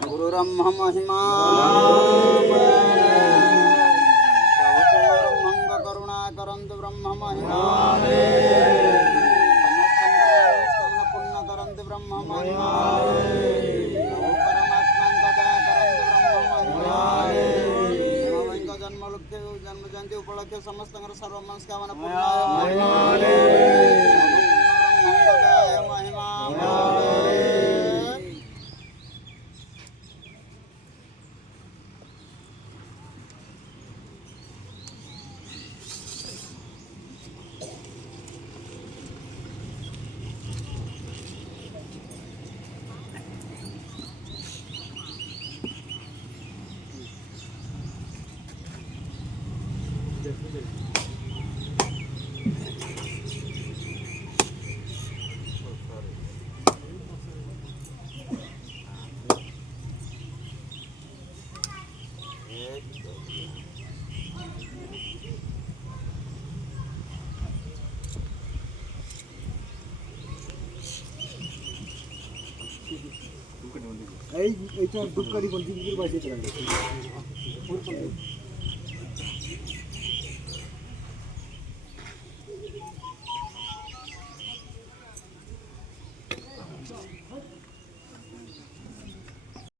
गुरुर्ब्रह्मा महिमा ब्रह्मं करुणा करन्तु ब्रह्म महिमा समस्त पुण्य करन्तु ब्रह्म महिमा परमात्मा दया करन्तु ब्रह्म महिमा जन्म लक्ष्य जन्म जयंती उपलक्ष्य समस्त सर्व मनस्कामना पूर्ण महिमा এই এইটা দুঃখারি বলছি পাইছে